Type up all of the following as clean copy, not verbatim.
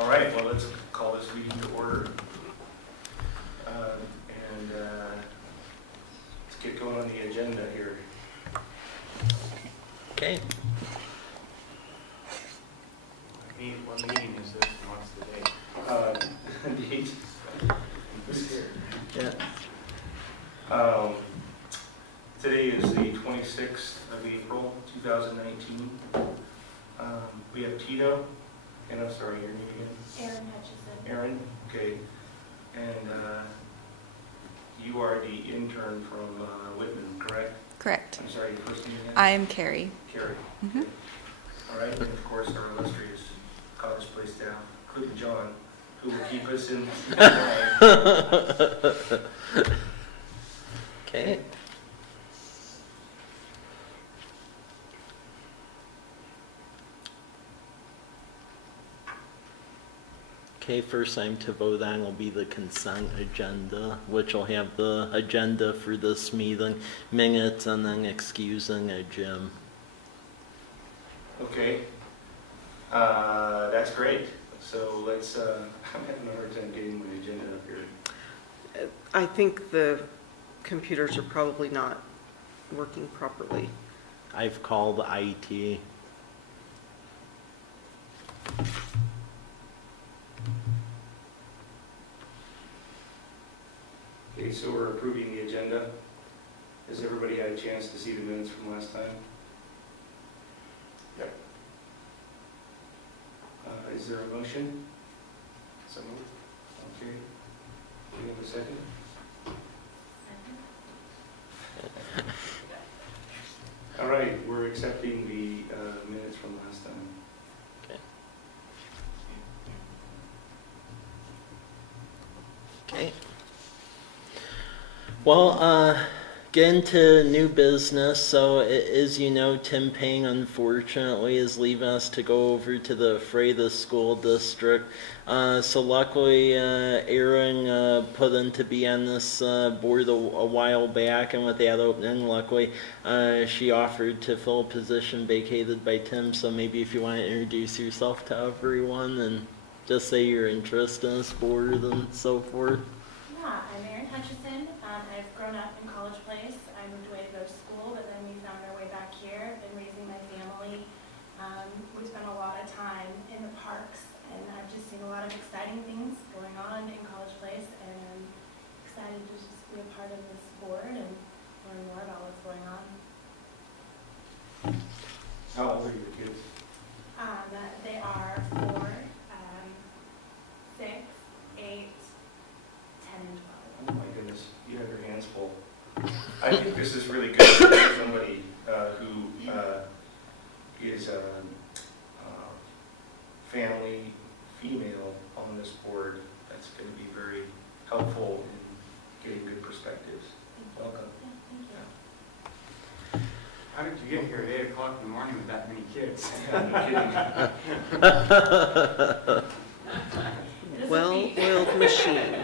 All right, well, let's call this meeting to order. Let's get going on the agenda here. Okay. What meeting is this and what's the date? Date? Who's here? Yeah. Today is the 26th of April, 2019. We have Tito, and I'm sorry, your name again? Erin Hutchison. Erin, okay. And you are the intern from Whitman, correct? Correct. I'm sorry, your first name again? I am Carrie. Carrie. Mm-hmm. Okay. All right, and of course our illustrious College Place staff, including John, who will keep us in line. Okay. Okay, first item to vote on will be the consent agenda, which will have the agenda for this meeting, minutes, and then excusing a Jim. Okay. That's great. So let's, I'm having a hard time getting my agenda up here. I think the computers are probably not working properly. I've called IT. Okay, so we're approving the agenda. Has everybody had a chance to see the minutes from last time? Yep. Is there a motion? So moved. Okay. Do we have a second? All right, we're accepting the minutes from last time. Okay. Well, get into new business. So, as you know, Tim Payne unfortunately is leaving us to go over to the Freda School District. So luckily, Erin put in to be on this board a while back, and with that opening, luckily, she offered to fill a position vacated by Tim. So maybe if you want to introduce yourself to everyone and just say your interest in this board and so forth. Yeah, I'm Erin Hutchison. I've grown up in College Place. I moved away to go to school, but then we found our way back here. I've been raising my family. We spent a lot of time in the parks, and I've just seen a lot of exciting things going on in College Place, and I'm excited to just be a part of this board and learn more about what's going on. How old are your kids? They are 4, 6, 8, 10, and 12. Oh my goodness, you have your hands full. I think this is really good for somebody who is a family female on this board. That's going to be very helpful in getting good perspectives. Welcome. Yeah, thank you. How did you get here at 8 o'clock in the morning with that many kids? Yeah, no kidding. It is a feat. Well-oiled machine.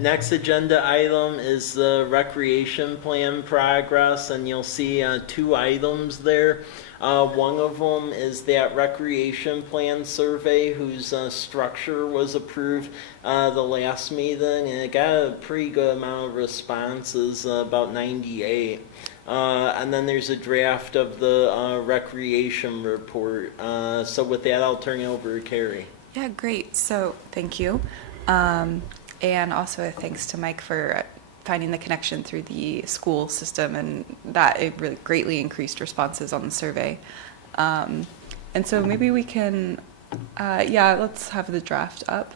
Next agenda item is the recreation plan progress, and you'll see 2 items there. One of them is that recreation plan survey whose structure was approved the last meeting, and it got a pretty good amount of responses, about 98. And then there's a draft of the recreation report. So with that, I'll turn it over to Carrie. Yeah, great. So thank you. And also a thanks to Mike for finding the connection through the school system, and that it really greatly increased responses on the survey. And so maybe we can, let's have the draft up.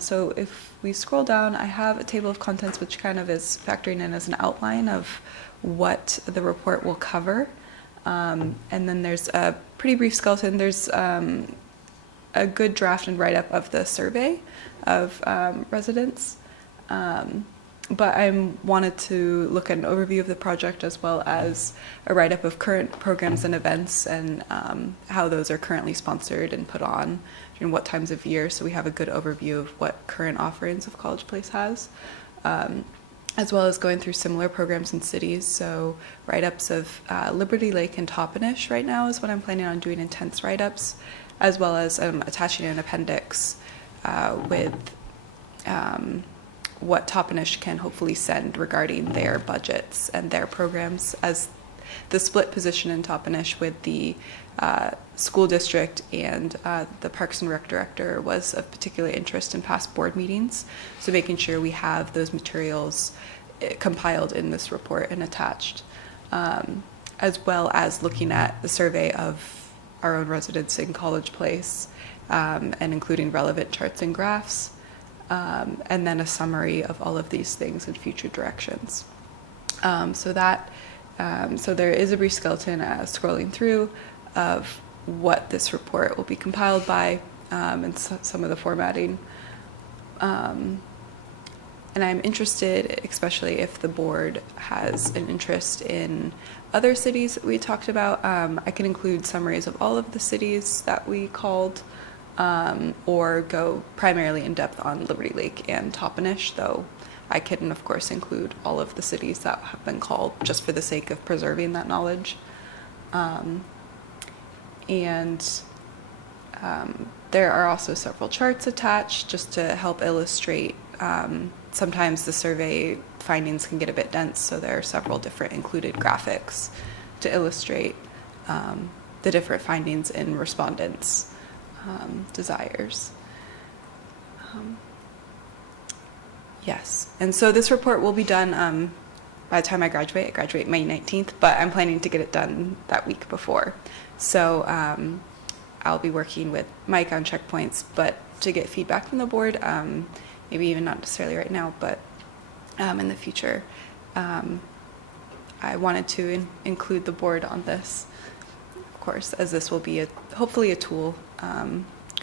So if we scroll down, I have a table of contents which kind of is factoring in as an outline of what the report will cover. And then there's a pretty brief skeleton. There's a good draft and write-up of the survey of residents. But I wanted to look at an overview of the project as well as a write-up of current programs and events and how those are currently sponsored and put on during what times of year, so we have a good overview of what current offerings of College Place has. as well as going through similar programs in cities. So write-ups of Liberty Lake and Toppenish right now is what I'm planning on doing, intense write-ups, as well as attaching an appendix with what Toppenish can hopefully send regarding their budgets and their programs, as the split position in Toppenish with the school district and the Parks and Rec director was of particular interest in past board meetings. So making sure we have those materials compiled in this report and attached, as well as looking at the survey of our own residents in College Place, and including relevant charts and graphs, and then a summary of all of these things and future directions. So there is a brief skeleton scrolling through of what this report will be compiled by, and some of the formatting. And I'm interested, especially if the board has an interest in other cities that we talked about. I can include summaries of all of the cities that we called, or go primarily in depth on Liberty Lake and Toppenish, though I can, of course, include all of the cities that have been called just for the sake of preserving that knowledge. There are also several charts attached just to help illustrate. Sometimes the survey findings can get a bit dense, so there are several different included graphics to illustrate the different findings in respondents' desires. Yes, and so this report will be done by the time I graduate May 19th, but I'm planning to get it done that week before. So I'll be working with Mike on checkpoints, but to get feedback from the board, maybe even not necessarily right now, but in the future. I wanted to include the board on this, of course, as this will be hopefully a tool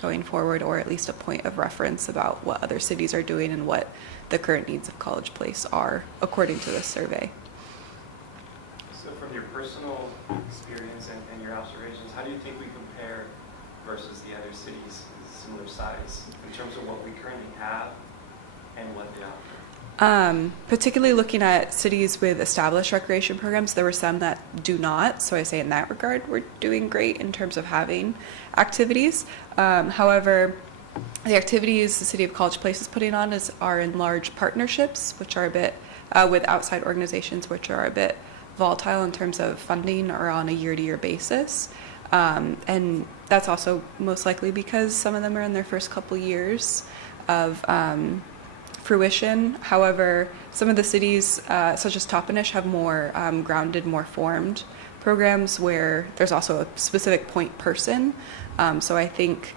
going forward, or at least a point of reference about what other cities are doing and what the current needs of College Place are, according to this survey. So from your personal experience and your observations, how do you think we compare versus the other cities similar size in terms of what we currently have and what they offer? Particularly looking at cities with established recreation programs, there were some that do not. So I say in that regard, we're doing great in terms of having activities. However, the activities the City of College Place is putting on are in large partnerships, which are a bit with outside organizations, which are a bit volatile in terms of funding or on a year-to-year basis. And that's also most likely because some of them are in their first couple years of fruition. However, some of the cities, such as Toppenish, have more grounded, more formed programs where there's also a specific point person. So I think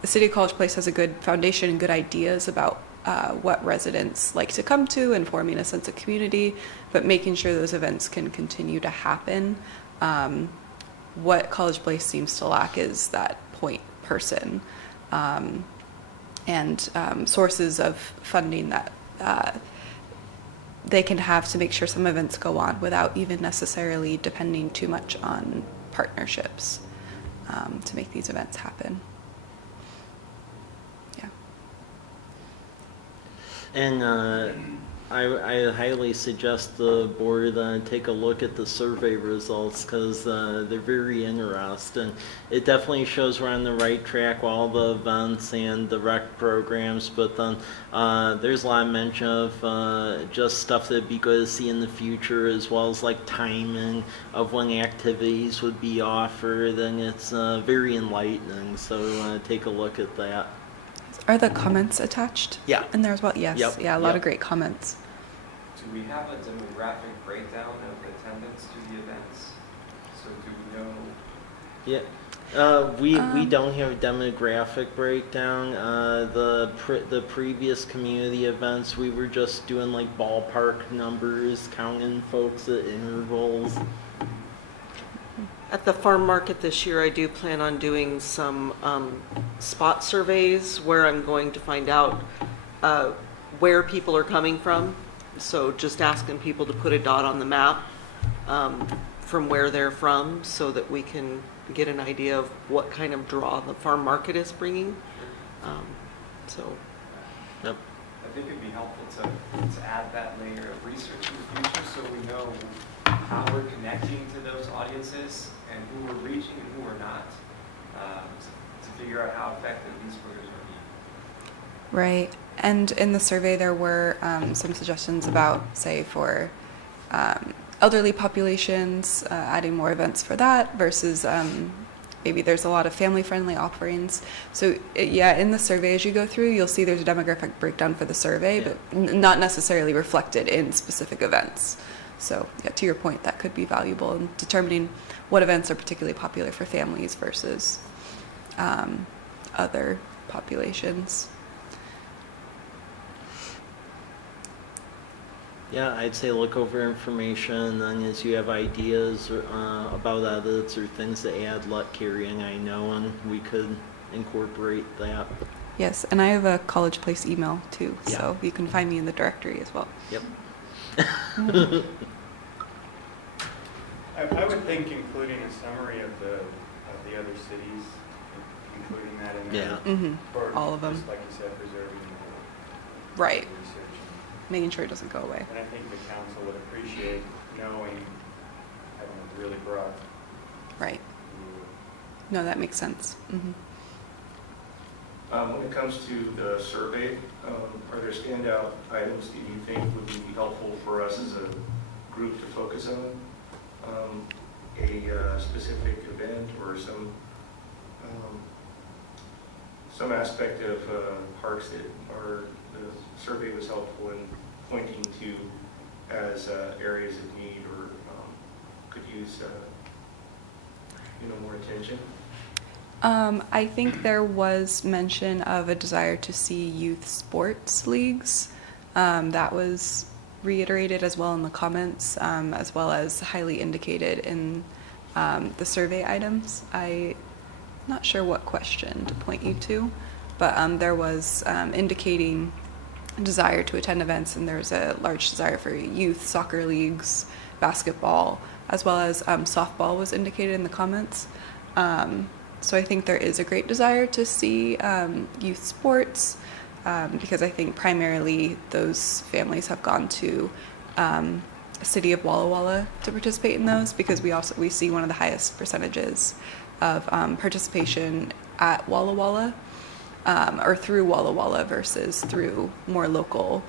the City of College Place has a good foundation and good ideas about what residents like to come to and forming a sense of community, but making sure those events can continue to happen. What College Place seems to lack is that point person. And sources of funding that they can have to make sure some events go on without even necessarily depending too much on partnerships to make these events happen. Yeah. And I highly suggest the board take a look at the survey results, because they're very interesting. It definitely shows we're on the right track with all the events and the rec programs, but then there's a lot of mention of just stuff that'd be good to see in the future, as well as like timing of when activities would be offered, and it's very enlightening, so take a look at that. Are the comments attached? Yeah. In there as well? Yes. Yep. Yeah, a lot Yep. of great comments. Do we have a demographic breakdown of attendance to the events? So do we know? Yeah, we don't have a demographic breakdown. The previous community events, we were just doing like ballpark numbers, counting folks at intervals. At the farm market this year, I do plan on doing some spot surveys where I'm going to find out where people are coming from. So just asking people to put a dot on the map from where they're from, so that we can get an idea of what kind of draw the farm market is bringing. So. Yep. That's think it'd be helpful to add that layer of research in the future so we know how we're connecting to those audiences and who we're reaching and who we're not, to figure out how effective these programs are being. Right. And in the survey, there were some suggestions about, say, for elderly populations, adding more events for that versus maybe there's a lot of family-friendly offerings. So, yeah, in the survey as you go through, you'll see there's a demographic breakdown for the survey, Yeah. but not necessarily reflected in specific events. So, yeah, to your point, that could be valuable in determining what events are particularly popular for families versus other populations. Yeah, I'd say look over information, and then as you have ideas about edits or things to add, let Carrie and I know, and we could incorporate that. Yes, and I have a College Place email too, Yeah. so you can find me in the directory as well. Yep. I would think including a summary of the other cities, including that in there. Yeah. Mm-hmm. For All of them. just like you said, preserving the Right. research. Making sure it doesn't go away. And I think the council would appreciate knowing, having a really broad Right. view. No, that makes sense. Mm-hmm. When it comes to the survey, are there standout items that you think would be helpful for us as a group to focus on? A specific event or some aspect of parks that the survey was helpful in pointing to as areas of need or could use more attention? I think there was mention of a desire to see youth sports leagues. That was reiterated as well in the comments, as well as highly indicated in the survey items. I'm not sure what question to point you to, but there was indicating desire to attend events, and there's a large desire for youth soccer leagues, basketball, as well as softball was indicated in the comments. So I think there is a great desire to see youth sports because I think primarily those families have gone to city of Walla Walla to participate in those because we see one of the highest percentages of participation at Walla Walla or through Walla Walla versus through more local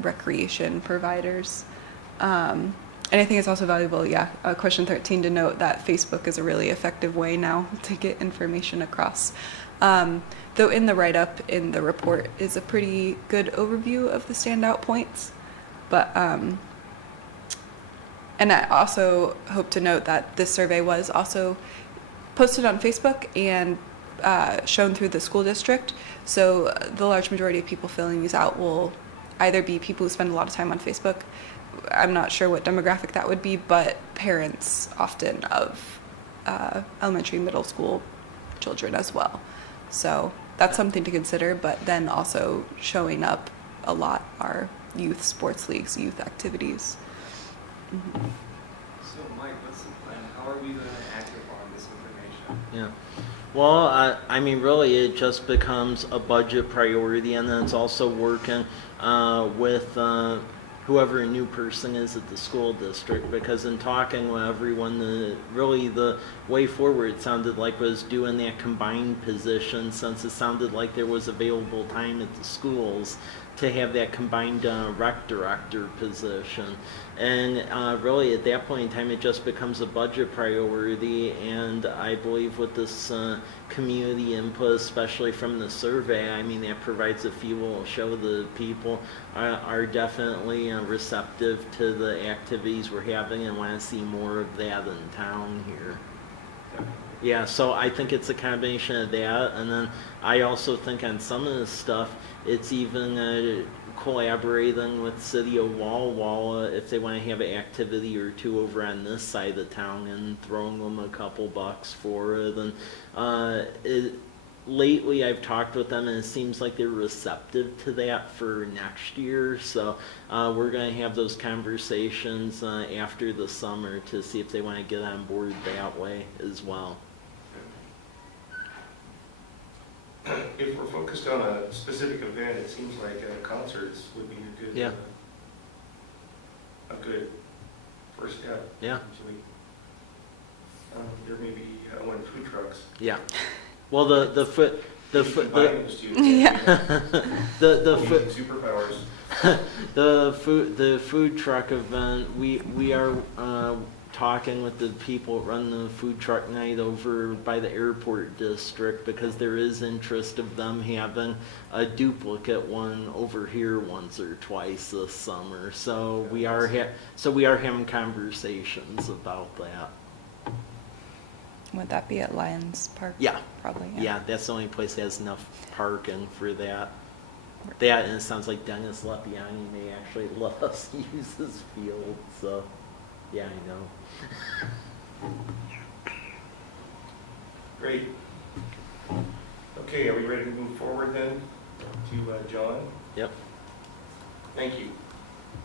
recreation providers. And I think it's also valuable, question 13, to note that Facebook is a really effective way now to get information across. Though in the write-up in the report is a pretty good overview of the standout points. But, and I also hope to note that this survey was also posted on Facebook and shown through the school district. So the large majority of people filling these out will either be people who spend a lot of time on Facebook. I'm not sure what demographic that would be, but parents often of elementary, middle school children as well. So that's something to consider, but then also showing up a lot are youth sports leagues, youth activities. Mm-hmm. So Mike, what's the plan? How are we going to act upon this information? Yeah. Well, I mean, really, it just becomes a budget priority, and then it's also working with whoever a new person is at the school district, because in talking with everyone, the way forward sounded like was doing that combined position, since it sounded like there was available time at the schools to have that combined rec director position. And really at that point in time it just becomes a budget priority, and I believe with this community input, especially from the survey, I mean that provides a fuel to show the people are definitely receptive to the activities we're having and want to see more of that in town here. Yeah, so I think it's a combination of that, and then I also think on some of this stuff, it's even collaborating with City of Walla Walla if they want to have an activity or two over on this side of town and throwing them a couple bucks for it. And lately I've talked with them and it seems like they're receptive to that for next year. So we're going to have those conversations after the summer to see if they want to get on board that way as well. if we're focused on a specific event, it seems like concerts would be a good, Yeah. A good first step. Yeah. Actually. There may be one food trucks. Yeah. Well, the foot the foot Combine the those two, Yeah. the using foot superpowers. the food truck event. We are talking with the people that run the food truck night over by the airport district, because there is interest of them having a duplicate one over here once or twice this summer. So we are having conversations about that. Would that be at Lions Park? Yeah. Probably. Yeah, that's the only place that has enough parking for that. That, and it sounds like Dennis Lepiani may actually let us use his field, so, yeah, I know. Great. Okay, are we ready to move forward then to John? Yep. Thank you.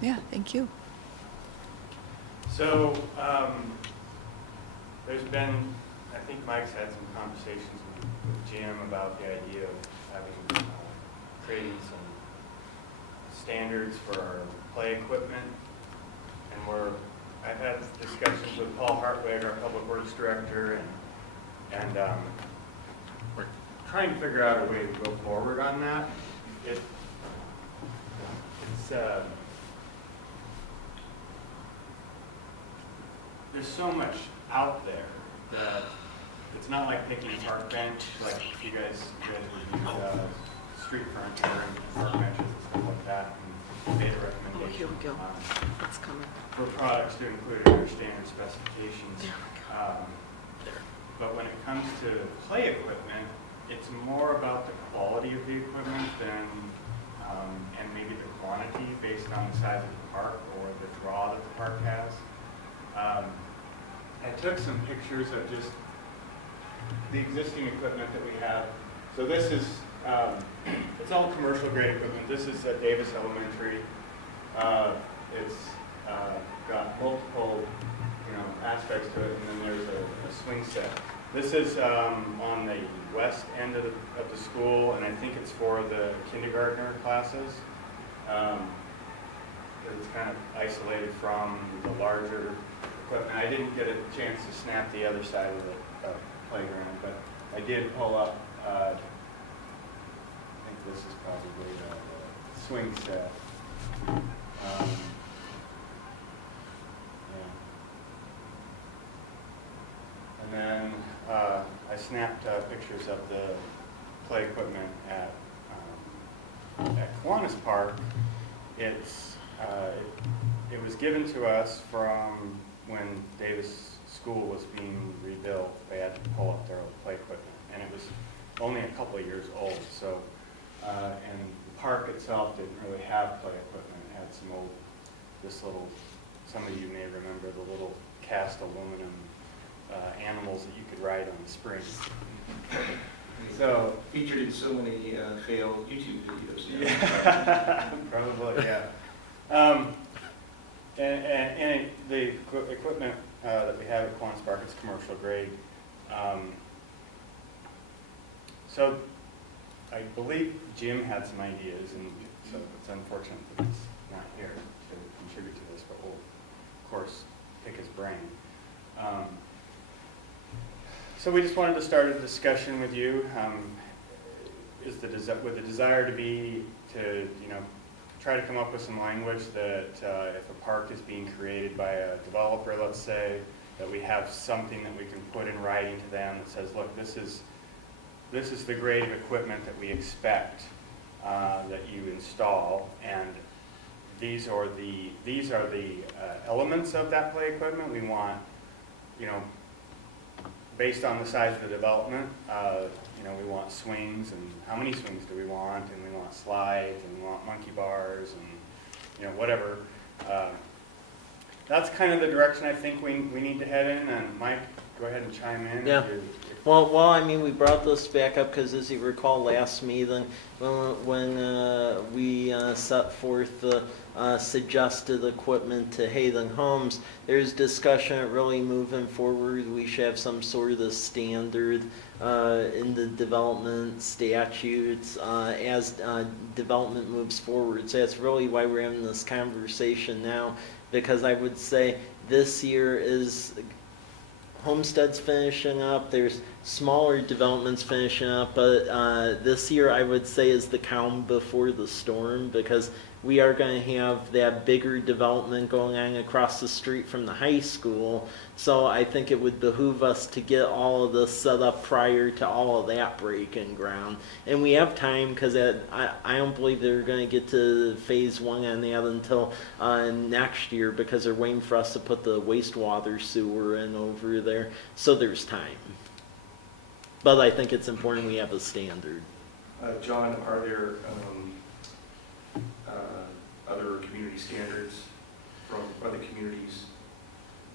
Yeah, thank you. So, there's been, I think Mike's had some conversations with Jim about the idea of having, creating some standards for our play equipment. And I've had discussions with Paul Hartwig, our Public Works Director, and we're trying to figure out a way to go forward on that. It's there's so much out there that it's not like picking a park bench, like you guys reviewed street furniture and park benches and stuff like that, and made a Oh, recommendation here we go. on It's coming. for products to include in their standard specifications. But when it comes to play equipment, it's more about the quality of the equipment than, and maybe the quantity based on the size of the park or the draw that the park has. I took some pictures of just the existing equipment that we have. So this is, it's all commercial grade equipment. This is Davis Elementary. It's got multiple, aspects to it, and then there's a swing set. This is on the west end of the school, and I think it's for the kindergartner classes. It's kind of isolated from the larger equipment. I didn't get a chance to snap the other side of the playground, but I did pull up, I think this is probably the swing set. And then I snapped pictures of the play equipment at Kiwanis Park. It was given to us from when Davis School was being rebuilt. They had to pull up their old play equipment, and it was only a couple of years old. So, and the park itself didn't really have play equipment. It had some old, some of you may remember the little cast aluminum animals that you could ride on the springs. So Featured in so many failed YouTube videos. yeah, probably, yeah. And the equipment that we have at Kiwanis Park is commercial grade. So I believe Jim had some ideas, and so it's unfortunate that he's not here to contribute to this, but we'll, of course, pick his brain. So we just wanted to start a discussion with you. With the desire to be to try to come up with some language that if a park is being created by a developer, let's say, that we have something that we can put in writing to them that says, look, this is the grade of equipment that we expect that you install, and these are the elements of that play equipment. We want, based on the size of the development, we want swings, and how many swings do we want, and we want slides, and we want monkey bars, and whatever. That's kind of the direction I think we need to head in, and Mike go ahead and chime in. Yeah. If Well, I mean, we brought this back up because, as you recall, last meeting when we set forth the suggested equipment to Hayden Homes, there's discussion really moving forward. We should have some sort of standard in the development statutes as development moves forward. So that's really why we're having this conversation now, because I would say this year is Homestead's finishing up. There's smaller developments finishing up, but this year I would say is the calm before the storm, because we are going to have that bigger development going on across the street from the high school. So I think it would behoove us to get all of this set up prior to all of that breaking ground. And we have time, because I don't believe they're going to get to phase 1 on that until next year, because they're waiting for us to put the wastewater sewer in over there. So there's time. But I think it's important we have a standard. John, are there other community standards from other communities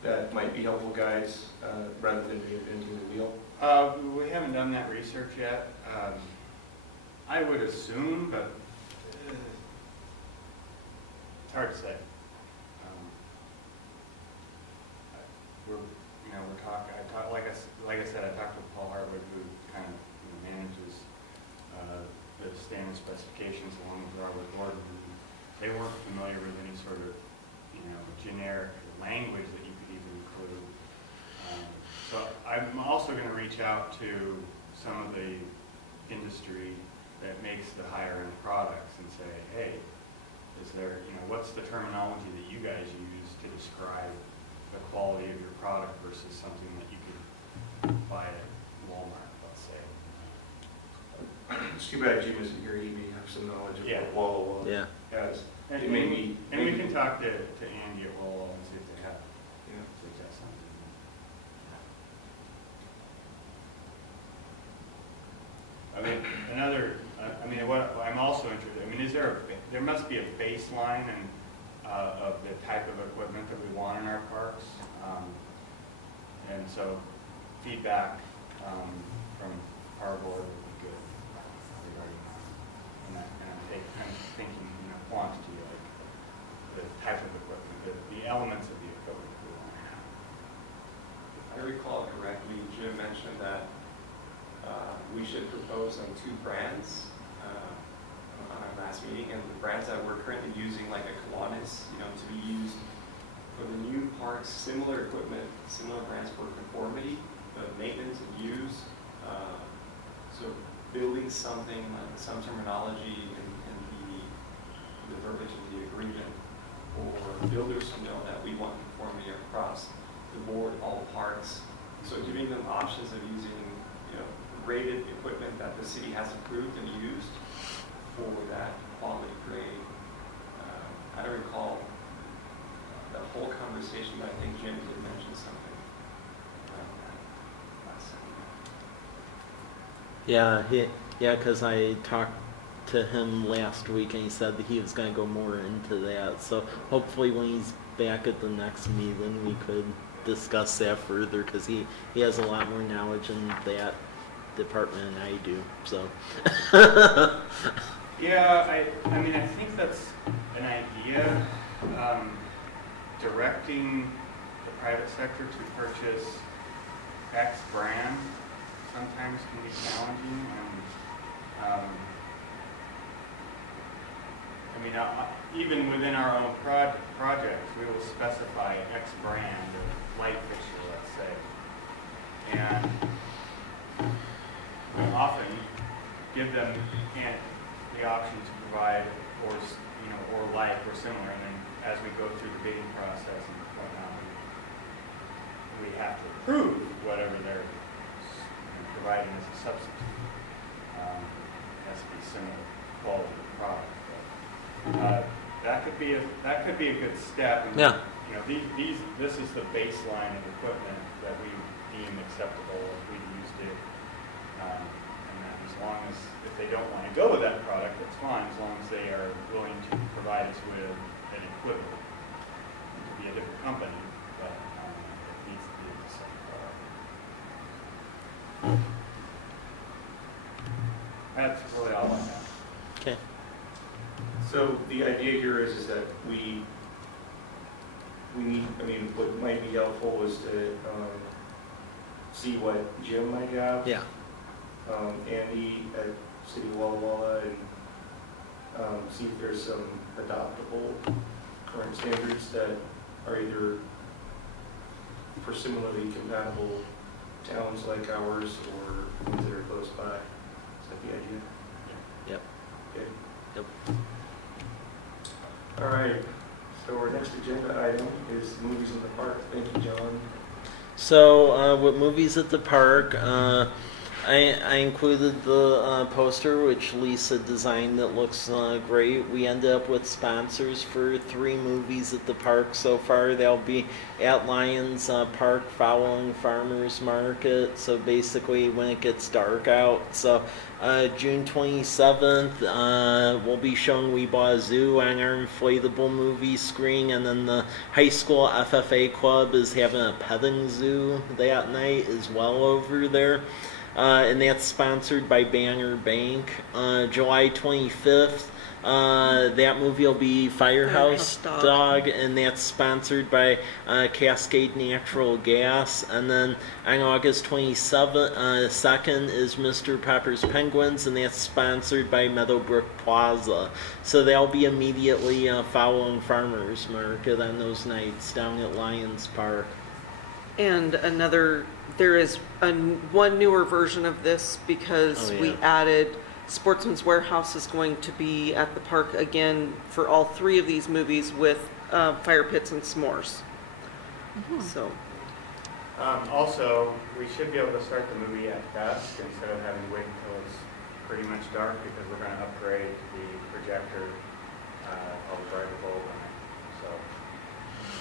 that might be helpful guides rather than reinventing the wheel? we haven't done that research yet. I would assume, but it's hard to say. We're talking. Like I said, I talked with Paul Harwood, who kind of manages the standard specifications along with Robert Gordon. They weren't familiar with any sort of generic language that you could even include. So I'm also going to reach out to some of the industry that makes the higher end products and say, hey, is there, what's the terminology that you guys use to describe the quality of your product versus something that you could buy at Walmart, let's say. It's too bad Jim isn't here. He may have some knowledge of Yeah. what Wallow has. And It may be, we can talk to Andy at Wallow and see if they have suggest something. What I'm also interested, there must be a baseline of the type of equipment that we want in our parks. And so feedback from Arbor would be good regarding that. And I'm thinking, quantity, like the type of equipment, the elements of the equipment we want to have. If I recall correctly, Jim mentioned that we should propose on 2 brands on our last meeting, and the brands that we're currently using, like a Kiwanis, to be used for the new parks, similar equipment, similar brands for conformity, but maintenance and use. So building something, like some terminology in the verbiage of the agreement, or builders to know that we want conformity across the board, all parks. So giving them options of using, rated equipment that the city has approved and used for that quality grade. I don't recall the whole conversation, but I think Jim did mention something about that last time. Yeah, because I talked to him last week and he said that he was going to go more into that. So hopefully when he's back at the next meeting, we could discuss that further, because he has a lot more knowledge in that department than I do. So. Yeah, I think that's an idea. Directing the private sector to purchase X brand sometimes can be challenging. Even within our own projects, we will specify X brand of light fixture, let's say. And we often give them the option to provide or like or similar, and then as we go through the bidding process and whatnot, we have to approve whatever they're providing as a substitute. It has to be similar quality of product. But, that could be a good step. And, Yeah. This is the baseline of equipment that we deem acceptable if we used it. And then as long as, if they don't want to go with that product, that's fine, as long as they are willing to provide us with an equivalent. It could be a different company, but it needs to be the same product. That's really all I have. Okay. So the idea here is that we need, I mean, what might be helpful is to see what Jim might have. Yeah. Andy at City Walla Walla, and see if there's some adoptable current standards that are either for similarly compatible towns like ours or ones that are close by. Is that the idea? Yep. Okay. Yep. All right. So our next agenda item is movies in the park. Thank you, John. So with movies at the park, I included the poster which Lisa designed that looks great. We ended up with sponsors for 3 movies at the park so far. They'll be at Lions Park following Farmers Market, so basically when it gets dark out. So June 27th, we'll be showing We Bought a Zoo on our inflatable movie screen, and then the high school FFA club is having a petting zoo that night as well over there. And that's sponsored by Banner Bank. July 25th, that movie will be Firehouse Dog, and that's sponsored by Cascade Natural Gas. And then on August 22nd is Mr. Popper's Penguins, and that's sponsored by Meadowbrook Plaza. So they'll be immediately following Farmers Market on those nights down at Lions Park. And there is one newer version of this because we added Sportsman's Warehouse is going to be at the park again for all 3 of these movies with fire pits and s'mores. So. Also, we should be able to start the movie at dusk instead of having to wait until it's pretty much dark, because we're going to upgrade the projector, all the brighter bulb on it. So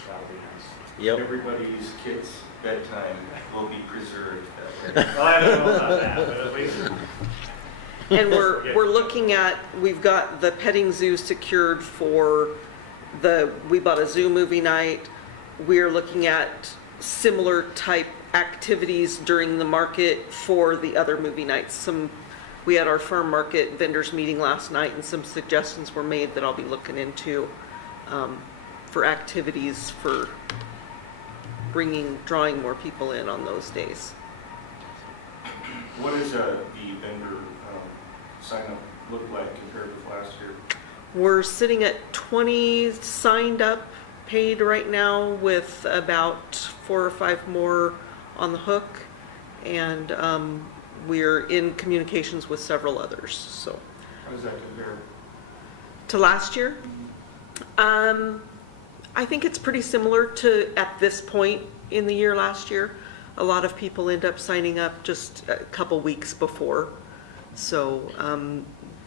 that'll be nice. Yep. Everybody's kids' bedtime will be preserved. Well, I don't know about that, but at least. And we're looking at, we've got the petting zoo secured for the We Bought a Zoo movie night. We're looking at similar type activities during the market for the other movie nights. We had our farm market vendors meeting last night, and some suggestions were made that I'll be looking into for activities for drawing more people in on those days. What does the vendor sign up look like compared with last year? We're sitting at 20 signed up, paid right now, with about 4 or 5 more on the hook, and we're in communications with several others. So, How does that compare? to last year, I think it's pretty similar to at this point in the year last year. A lot of people end up signing up just a couple weeks before. So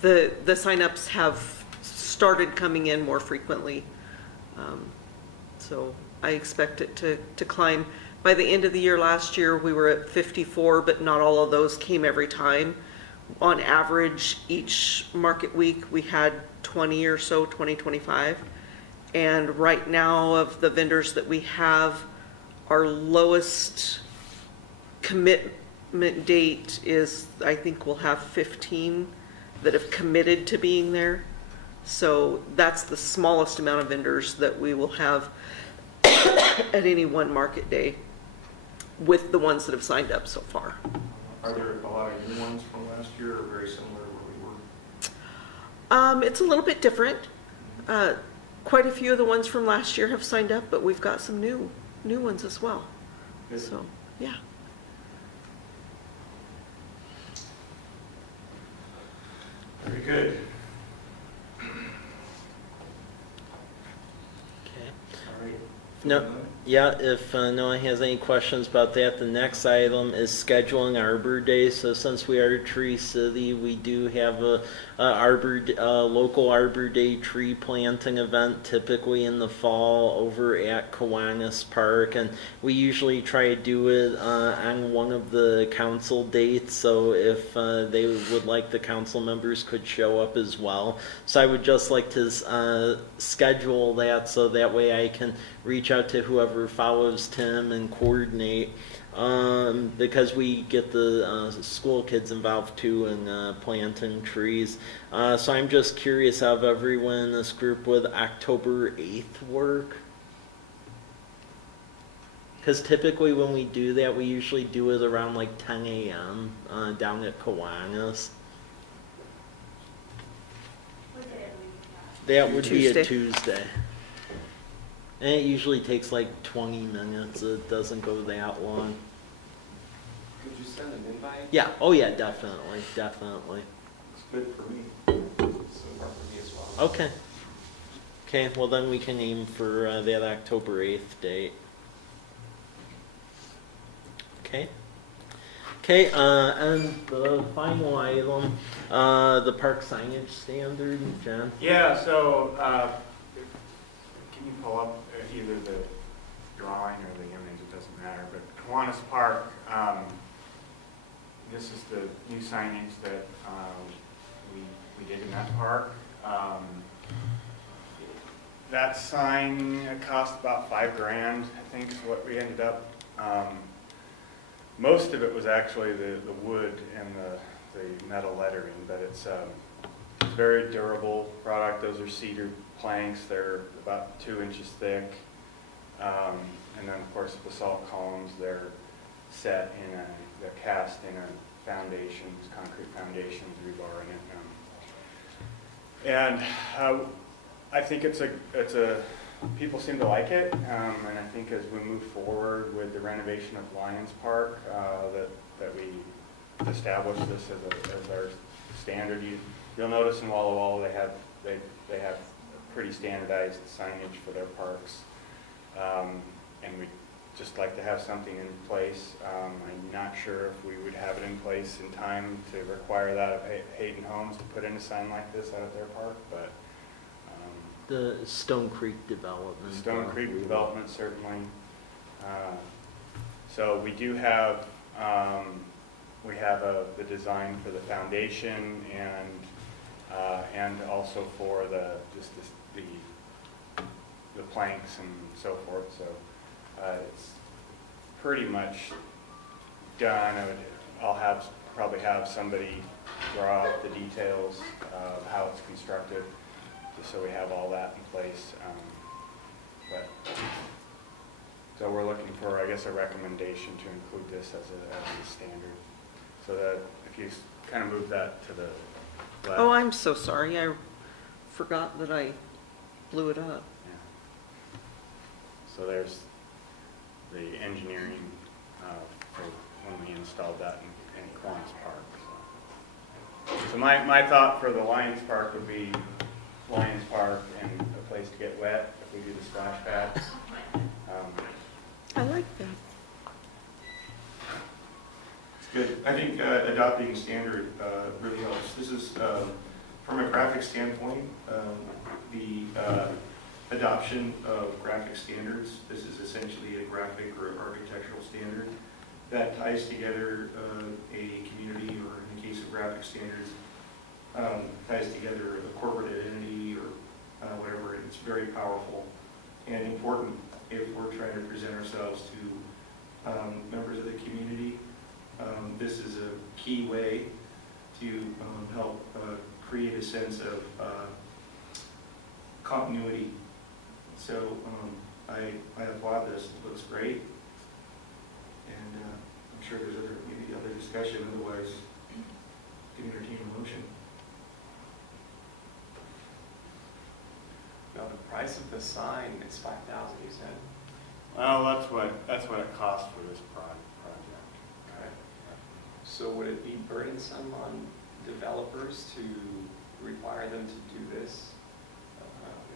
the signups have started coming in more frequently. So I expect it to climb. By the end of the year last year, we were at 54, but not all of those came every time. On average, each market week, we had 20 or so, 20, 25. And right now, of the vendors that we have, our lowest commitment date is, I think we'll have 15 that have committed to being there. So that's the smallest amount of vendors that we will have at any one market day, with the ones that have signed up so far. Are there a lot of new ones from last year, or very similar to where we were? It's a little bit different. Quite a few of the ones from last year have signed up, but we've got some new ones as well. Good. So, yeah. Very good. Okay. All right. No, yeah, if no one has any questions about that, the next item is scheduling Arbor Day. So since we are Tree City, we do have a local Arbor Day tree planting event, typically in the fall over at Kiwanis Park, and we usually try to do it on one of the council dates. So if they would like, the council members could show up as well. So I would just like to schedule that, so that way I can reach out to whoever follows Tim and coordinate. because we get the school kids involved too in planting trees. So I'm just curious how everyone in this group would October 8th work? Because typically when we do that, we usually do it around like 10 a.m. Down at Kiwanis. What day of the week is That would be a Tuesday. Tuesday. And it usually takes like 20 minutes. It doesn't go that long. Could you send an invite? Yeah, oh yeah, definitely, definitely. It's good for me. So far for me as well. Okay. Okay, well then we can aim for that October 8th date. Okay. Okay, and the final item, the park signage standard, John? Yeah, so, can you pull up either the drawing or the image, it doesn't matter, but Kiwanis Park, this is the new signage that we did in that park. That sign cost about $5,000, I think is what we ended up. Most of it was actually the wood and the metal lettering, but it's a very durable product. Those are cedar planks. They're about 2 inches thick. And then, of course, basalt columns. They're set in they're cast in a foundation, concrete foundation, rebar in it. And I think people seem to like it, and I think as we move forward with the renovation of Lions Park, that we establish this as our standard. You'll notice in Walla Walla they have pretty standardized signage for their parks, and we'd just like to have something in place. I'm not sure if we would have it in place in time to require that of Hayden Homes to put in a sign like this out of their park, but The Stone Creek development. Stone Creek development, certainly. So we do have, the design for the foundation and also for the planks and so forth. So it's pretty much done. I'll probably have somebody draw up the details of how it's constructed, just so we have all that in place. So we're looking for, I guess, a recommendation to include this as a standard. So that if you kind of move that to the left. Oh, I'm so sorry. I forgot that I blew it up. Yeah. So there's the engineering for when we installed that in Kiwanis Park. So my thought for the Lions Park would be Lions Park and a place to get wet if we do the splash pads. I like that. It's good. I think adopting standard really helps. This is, from a graphic standpoint, the adoption of graphic standards. This is essentially a graphic or architectural standard that ties together a community, or in the case of graphic standards, ties together a corporate identity or whatever. It's very powerful and important if we're trying to present ourselves to members of the community. This is a key way to help create a sense of continuity. So I applaud this. It looks great. And I'm sure there's maybe other discussion. Otherwise, you can entertain a motion. Now, the price of the sign is $5,000, you said? Well, that's what it costs for this project. All right. So would it be burdensome on developers to require them to do this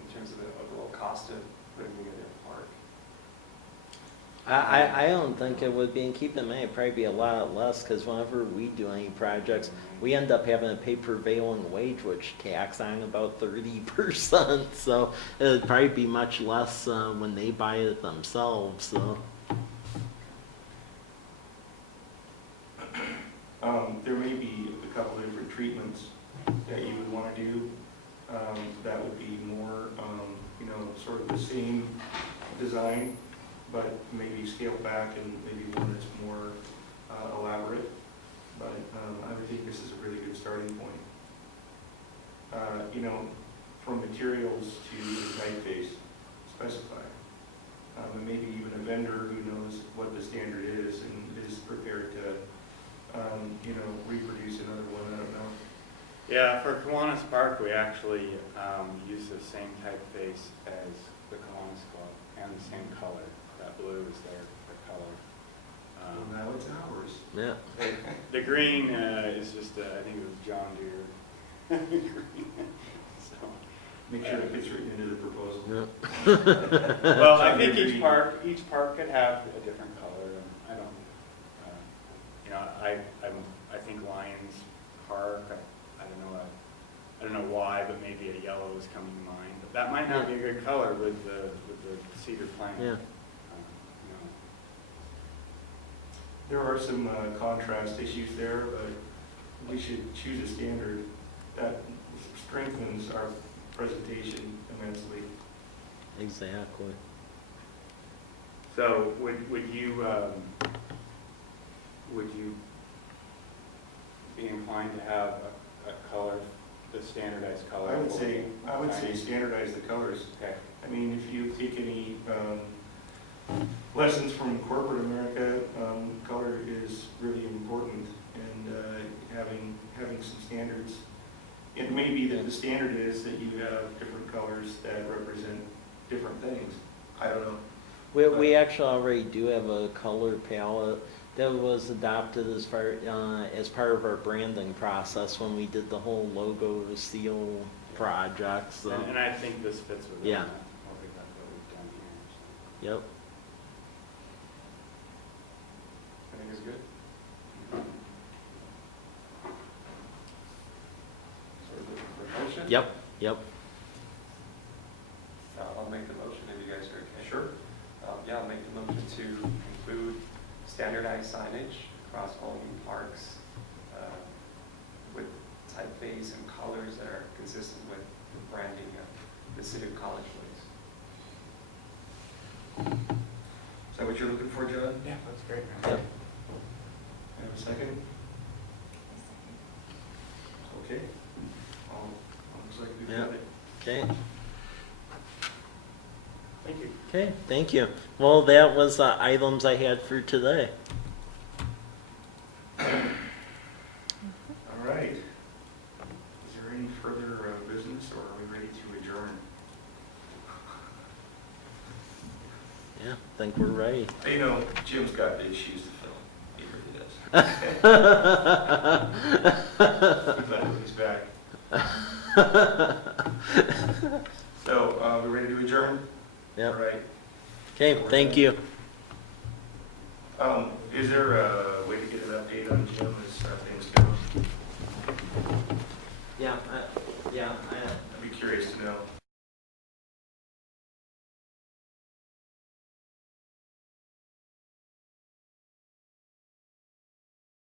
in terms of the overall cost of putting together a park? I don't think it would be, and keep in mind, it'd probably be a lot less, because whenever we do any projects, we end up having to pay prevailing wage, which tax on about 30%, so it'd probably be much less when they buy it themselves, so. There may be a couple of different treatments that you would want to do. That would be more, sort of the same design, but maybe scale back and maybe one that's more elaborate. But I would think this is a really good starting point. You know, from materials to the typeface, specify. And maybe even a vendor who knows what the standard is and is prepared to, you know, reproduce another one. I don't know. Yeah, for Kiwanis Park, we actually use the same typeface as the Kiwanis Club and the same color. That blue is their color. Well, now it's ours. Yeah. The green is just, I think it was John Deere. Green. So, Make sure it gets written into the proposal. Yeah. well, I think each park could have a different color. And I don't, you know, I think Lions Park. I don't know why, but maybe a yellow is coming to mind. But that might not be a good color with the cedar plant. Yeah. You know. There are some contrast issues there, but we should choose a standard that strengthens our presentation immensely. Exactly. So would you be inclined to have a color, the standardized color? I would say standardize the colors. Okay. I mean, if you take any lessons from corporate America, color is really important, and having some standards. It may be that the standard is that you have different colors that represent different things. I don't know. We actually already do have a color palette that was adopted as part of our branding process when we did the whole logo seal project. So. And I think this fits with Yeah. what we've done here. So. Yep. I think it's good. So we're looking for a motion? Yep. Yep. I'll make the motion if you guys are okay. Sure. Yeah, I'll make the motion to include standardized signage across all new parks with typeface and colors that are consistent with the branding of the City of College Place. Is that what you're looking for, John? Yeah, that's great. Yep. Have a second? Okay. Looks like we've got Yeah. it. Okay. Thank you. Okay. Thank you. Well, that was the items I had for today. All right. Is there any further business, or are we ready to adjourn? Yeah. I think we're ready. You know, Jim's got big shoes to fill. He really does. He's glad he's back. So, we're ready to adjourn? Yep. All right. Okay. Thank you. Is there a